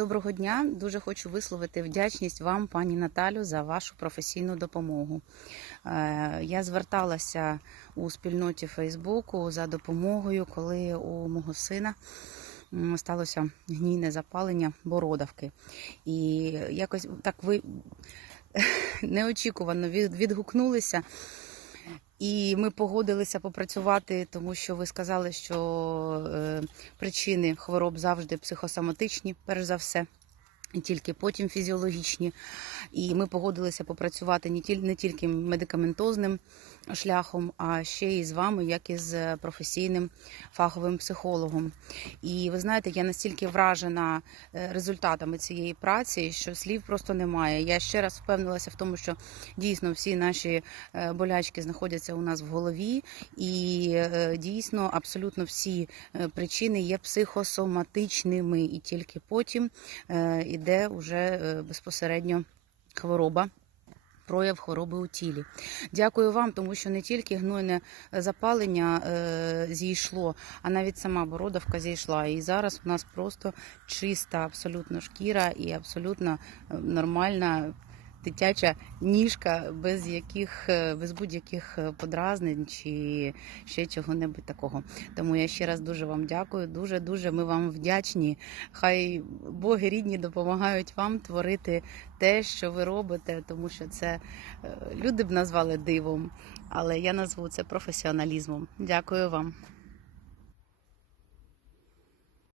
Доброго дня. Дуже хочу висловити вдячність вам, пані Наталю, за вашу професійну допомогу. Е, Я зверталася у спільноті Фейсбуку за допомогою, коли у мого сина сталося гнійне запалення бородавки. І якось так ви неочікувано від- відгукнулися. І ми погодилися попрацювати, тому що ви сказали, що е, причини хвороб завжди психосоматичні, перш за все. І тільки потім фізіологічні. І ми погодилися попрацювати не тільки медикаментозним шляхом, а ще й з вами, як і з професійним фаховим психологом. І ви знаєте, я настільки вражена е, результатами цієї праці, що слів просто немає. Я ще раз впевнилася в тому, що дійсно всі наші е, болячки знаходяться у нас в голові, і е, дійсно абсолютно всі причини є психосоматичними, і тільки потім е, іде уже е, безпосередньо хвороба. Прояв хвороби у тілі. Дякую вам, тому що не тільки гнойне запалення е, зійшло, а навіть сама бородавка зійшла. І зараз у нас просто чиста абсолютно шкіра і абсолютно е, нормальна дитяча ніжка без яких е, без будь-яких е, подразнень чи ще чого-небудь такого. Тому я ще раз дуже вам дякую. Дуже дуже ми вам вдячні. Хай боги рідні допомагають вам творити те, що ви робите, тому що це е, люди б назвали дивом, але я назву це професіоналізмом. Дякую вам.